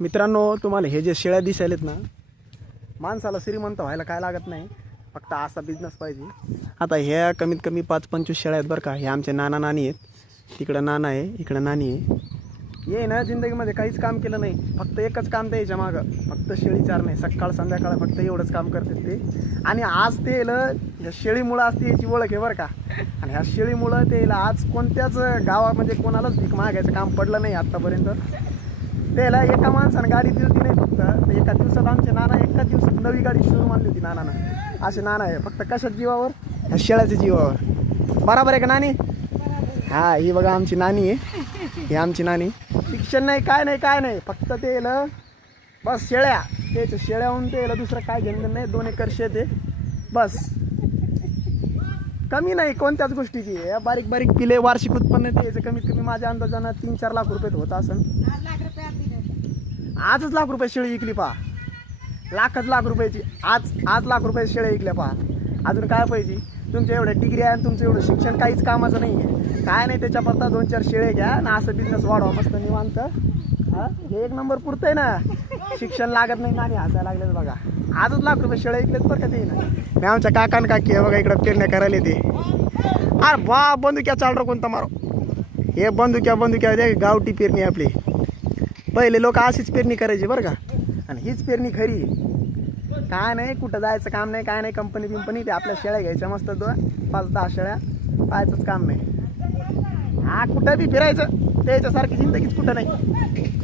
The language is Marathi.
मित्रांनो, तुम्हाला हे जे शेळ्या दिसायलेत ना, माणसाला श्रीमंत व्हायला काय लागत नाही, फक्त असा बिझनेस पाहिजे. आता ह्या कमीत कमी 5-25 शेळ्या आहेत बरं का. हे आमचे नाना नानी आहेत. तिकडं नाना आहे, इकडं नानी आहे. ये ना जिंदगीमध्ये काहीच काम केलं नाही, फक्त एकच काम द्यायच्या मागं, फक्त शेळी चारणे. सकाळ संध्याकाळ फक्त एवढंच काम करतात ते. आणि आज ते ह्या शेळीमुळं असते याची ओळख आहे बरं का. आणि ह्या शेळीमुळं ते आज कोणत्याच गावामध्ये कोणालाच भीक मागायचं काम पडलं नाही आत्तापर्यंत. त्याला एका माणसानं गाडी दिली होती नाही, फक्त एका दिवसात आमचे नाना एका दिवसात नवी गाडी शोरूम आणली होती नानानं. असे नाना आहे फक्त कशाच जीवावर, ह्या शेळ्याच्या जीवावर. बरोबर आहे का नानी? हा, ही बघा आमची नानी आहे, ही आमची नानी. शिक्षण नाही, काय नाही, काय नाही, फक्त ते बस शेळ्या. त्याच्या शेळ्याहून ते दुसरं काय घेणं नाही. 2 एकर शेत आहे बस. कमी नाही कोणत्याच गोष्टीची. बारीक बारीक पिले वार्षिक उत्पन्न द्यायचं कमीत कमी माझ्या अंदाजानं 3-4 लाख रुपये होत असेल. आजच लाख रुपये शेळी विकली पहा. लाख रुपयाची आज लाख रुपये शेळ्या विकल्या पहा. अजून काय पाहिजे? तुमच्या एवढ्या डिग्री आहे आणि तुमचं एवढं शिक्षण काहीच कामाचं नाही आहे, काय नाही. त्याच्यापर्यंत 2-4 शेळे घ्या आणि असं बिझनेस वाढवा मस्त निवांत. हे एक नंबर पुरतंय ना. शिक्षण लागत नाही. नानी हसायला लागलेत बघा. आजच लाख रुपये शेळ्या विकलेत बरं का ते ना. मी आमच्या काकान काकी आहे बघा, इकडं पेरण्या करायला ते. अरे बा, बंदुक्या चालणार कोणता मारो. हे बंदुक्या दे. गावठी पेरणी आपली. पहिले लोक अशीच पेरणी करायची बरं का. आणि हीच पेरणी खरी. काय नाही, कुठं जायचं काम नाही, काय नाही. कंपनी ते आपल्या शेळ्या घ्यायच्या मस्त 5-10 शेळ्या, पाहायचंच काम नाही. हा, कुठं बी फिरायचं. त्याच्यासारखी जिंदगीच कुठं नाही.